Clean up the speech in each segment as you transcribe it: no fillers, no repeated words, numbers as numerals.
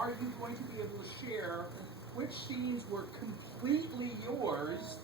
are you going to be able to share which scenes were completely yours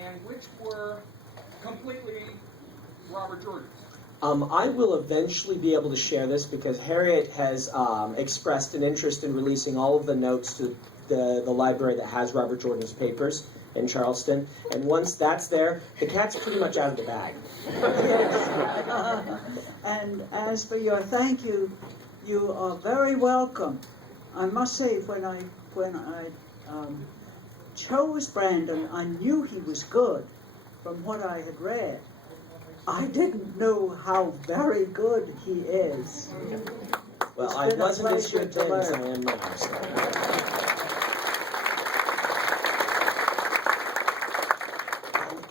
and which were completely Robert Jordan's? I will eventually be able to share this because Harriet has expressed an interest in releasing all of the notes to the library that has Robert Jordan's papers in Charleston. And once that's there, the cat's pretty much out of the bag. Yes. And as for your thank you, you are very welcome. I must say, when I chose Brandon, I knew he was good from what I had read. I didn't know how very good he is. Well, I wasn't as good then as I am now. So.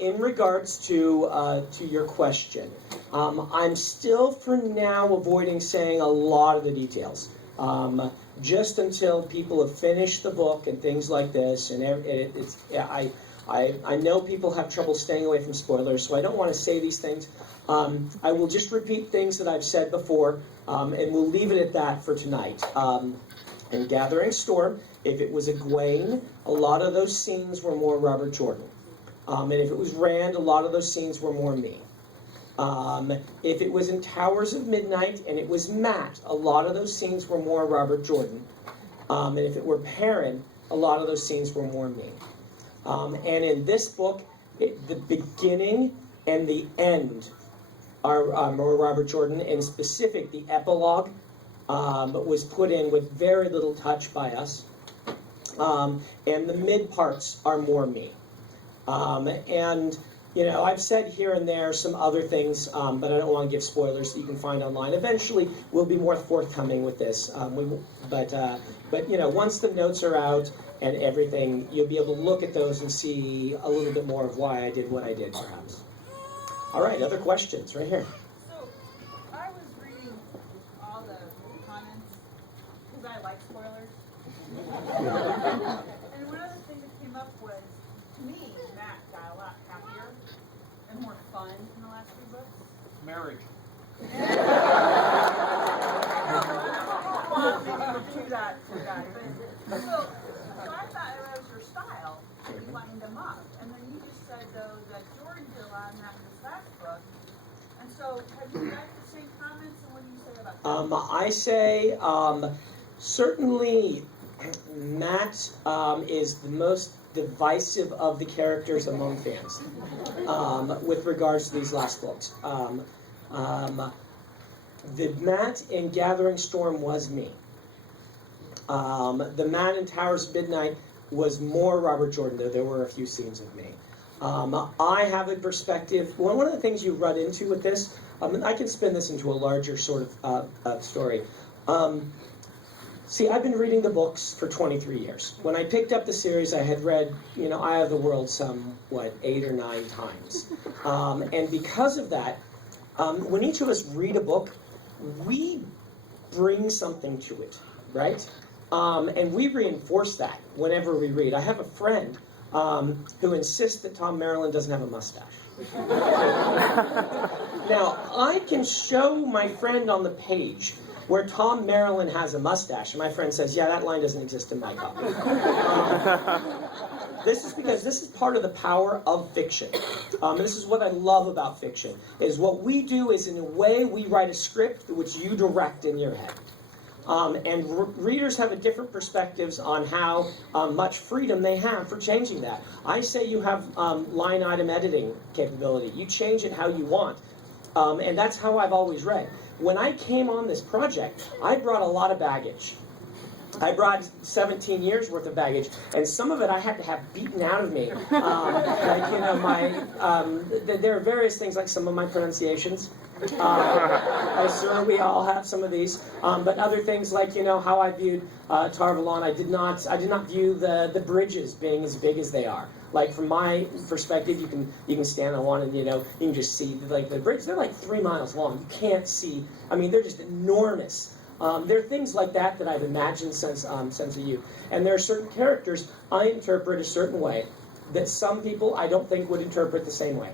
In regards to your question, I'm still for now avoiding saying a lot of the details. Just until people have finished the book and things like this, and I know people have trouble staying away from spoilers, so I don't want to say these things. I will just repeat things that I've said before, and we'll leave it at that for tonight. In Gathering Storm, if it was Egwene, a lot of those scenes were more Robert Jordan. And if it was Rand, a lot of those scenes were more me. If it was in Towers of Midnight and it was Matt, a lot of those scenes were more Robert Jordan. And if it were Perrin, a lot of those scenes were more me. And in this book, the beginning and the end are more Robert Jordan. In specific, the epilogue was put in with very little touch by us. And the mid parts are more me. And, you know, I've said here and there some other things, but I don't want to give spoilers that you can find online. Eventually, we'll be more forthcoming with this. But you know, once the notes are out and everything, you'll be able to look at those and see a little bit more of why I did what I did, perhaps. All right, other questions right here. So, I was reading all the comments because I like spoilers. And one of the things that came up was, to me, Matt got a lot happier and more fun in the last few books. Marriage. To that, but so I thought it was your style that you lined them up, and then you just said though that Jordan did a lot of that in this last book, and so have you read the same comments, and what do you say about that? I say certainly Matt is the most divisive of the characters among fans with regards to these last books. The Matt in Gathering Storm was me. The Matt in Towers of Midnight was more Robert Jordan, though there were a few scenes of me. I have a perspective. One of the things you run into with this, I can spin this into a larger sort of story. See, I've been reading the books for 23 years. When I picked up the series, I had read, you know, Eye of the World 8 or 9 times. And because of that, when each of us read a book, we bring something to it, right? And we reinforce that whenever we read. I have a friend who insists that Tom Maryland doesn't have a mustache. Now, I can show my friend on the page where Tom Maryland has a mustache, and my friend says, yeah, that line doesn't exist in my copy. This is because this is part of the power of fiction. This is what I love about fiction, is what we do is, in a way, we write a script which you direct in your head. And readers have a different perspectives on how much freedom they have for changing that. I say you have line item editing capability. You change it how you want. And that's how I've always read. When I came on this project, I brought a lot of baggage. I brought 17 years worth of baggage, and some of it I had to have beaten out of me. Like, you know, there are various things, like some of my pronunciations. I'm sure we all have some of these, but other things like, you know, how I viewed Tar-Valon. I did not view the bridges being as big as they are. Like, from my perspective, you can stand on one and, you know, you can just see, like, the bridges. They're like 3 miles long. You can't see. I mean, they're just enormous. There are things like that that I've imagined since of youth. And there are certain characters I interpret a certain way that some people I don't think would interpret the same way.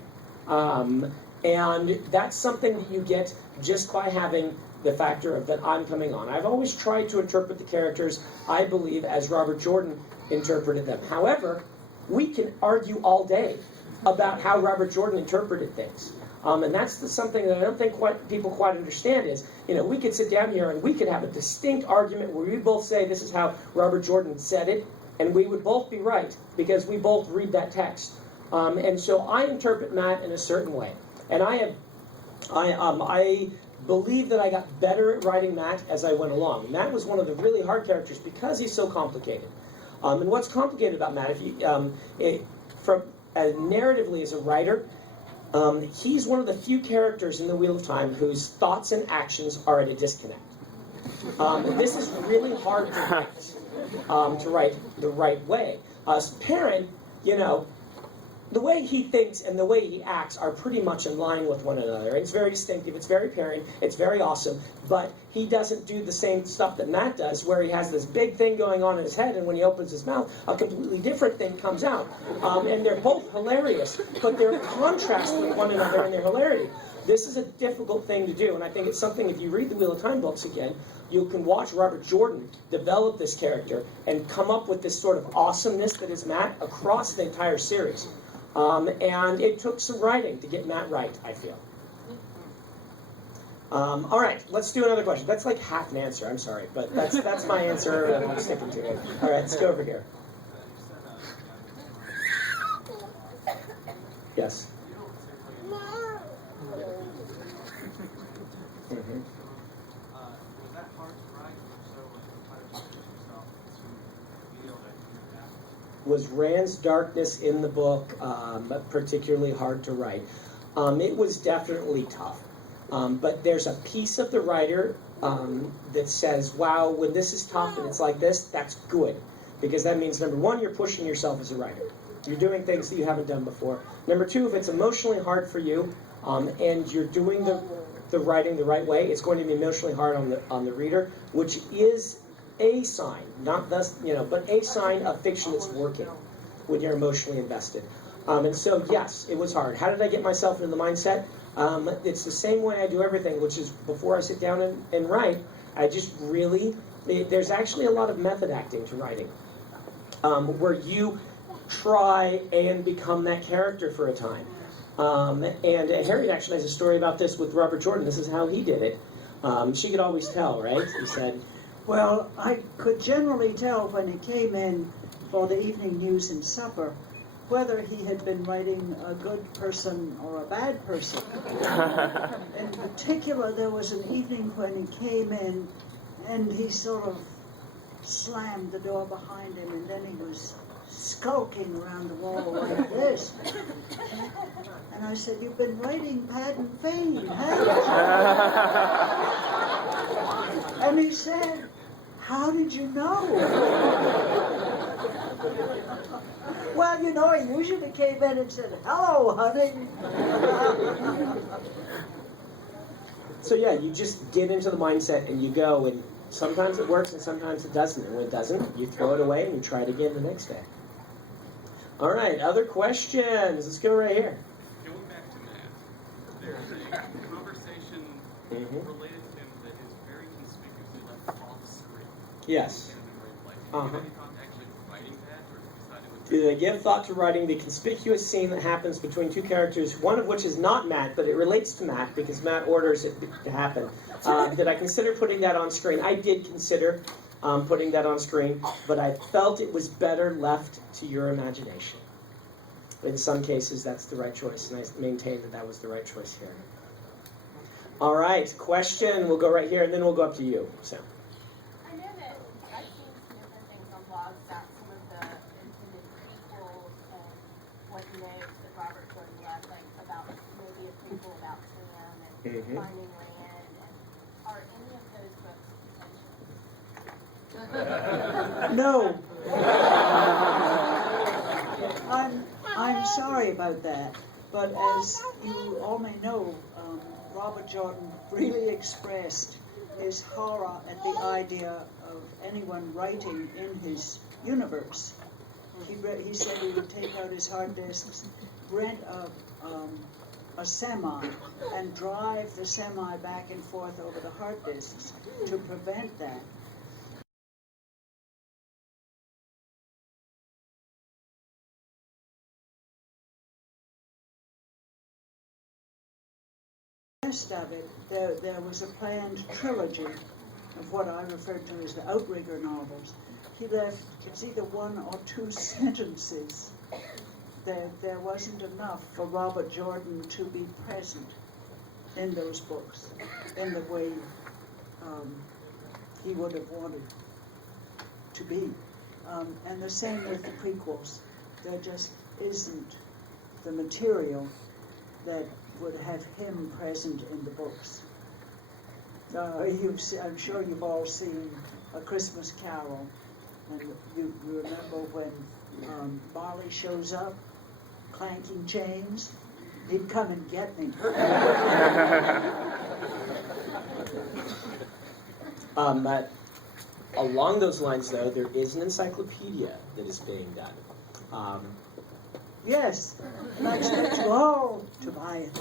And that's something that you get just by having the factor of that I'm coming on. I've always tried to interpret the characters, I believe, as Robert Jordan interpreted them. However, we can argue all day about how Robert Jordan interpreted things. And that's something that I don't think people quite understand is, we could sit down here and we could have a distinct argument where we both say this is how Robert Jordan said it, and we would both be right because we both read that text. And so I interpret Matt in a certain way. And I believe that I got better at writing Matt as I went along. Matt was one of the really hard characters because he's so complicated. And what's complicated about Matt, narratively as a writer, he's one of the few characters in the Wheel of Time whose thoughts and actions are at a disconnect. This is really hard to write the right way. Perrin, the way he thinks and the way he acts are pretty much in line with one another. It's very distinctive, it's very Perrin, it's very awesome, but he doesn't do the same stuff that Matt does, where he has this big thing going on in his head, and when he opens his mouth, a completely different thing comes out. And they're both hilarious, but they're in contrast with one another in their hilarity. This is a difficult thing to do, and I think it's something, if you read the Wheel of Time books again, you can watch Robert Jordan develop this character and come up with this sort of awesomeness that is Matt across the entire series. And it took some writing to get Matt right, I feel. All right, let's do another question. That's like half an answer, I'm sorry, but that's my answer, and I'm sticking to it. All right, let's go over here. Yes? Mm-hmm. Was Rand's darkness in the book particularly hard to write? It was definitely tough. But there's a piece of the writer that says, wow, when this is tough and it's like this, that's good. Because that means, number one, you're pushing yourself as a writer. You're doing things that you haven't done before. Number two, if it's emotionally hard for you and you're doing the writing the right way, it's going to be emotionally hard on the reader, which is a sign, not thus, but a sign of fiction that's working when you're emotionally invested. And so, yes, it was hard. How did I get myself into the mindset? It's the same way I do everything, which is before I sit down and write, I just really, there's actually a lot of method acting to writing, where you try and become that character for a time. And Harriet actually has a story about this with Robert Jordan. This is how he did it. She could always tell, right? He said, well, I could generally tell when he came in for the evening news and supper whether he had been writing a good person or a bad person. In particular, there was an evening when he came in and he sort of slammed the door behind him, and then he was skulking around the wall like this. And I said, you've been writing Paddon Fane, haven't you? And he said, how did you know? Well, he usually came in and said, hello, honey. So yeah, you just get into the mindset and you go, and sometimes it works and sometimes it doesn't. And when it doesn't, you throw it away and you try it again the next day. All right, other questions? Let's go right here. Going back to Matt, there's a conversation related to him that is very conspicuously left off screen. Yes. Uh-huh. Actually writing that, or deciding Did I give thought to writing the conspicuous scene that happens between two characters, one of which is not Matt, but it relates to Matt because Matt orders it to happen? Did I consider putting that on screen? I did consider putting that on screen, but I felt it was better left to your imagination. In some cases, that's the right choice, and I maintain that was the right choice here. All right, question. We'll go right here, and then we'll go up to you, Sam. I know that I've seen some different things on blogs about some of the intended prequels and what notes that Robert Jordan left, like about maybe a prequel about Sam and finding land. And are any of those books potential? No. I'm sorry about that, but as you all may know, Robert Jordan freely expressed his horror at the idea of anyone writing in his universe. He said he would take out his hard disks, rent a semi and drive the semi back and forth over the hard disks to prevent that. The rest of it, there was a planned trilogy of what I referred to as the outrigger novels. He left, it's either one or two sentences. There wasn't enough for Robert Jordan to be present in those books in the way he would have wanted to be. And the same with the prequels. There just isn't the material that would have him present in the books. I'm sure you've all seen A Christmas Carol, and you remember when Marley shows up, clanking chains. He'd come and get me. But along those lines, though, there is an encyclopedia that is being done. Yes, and I expect you all to buy it.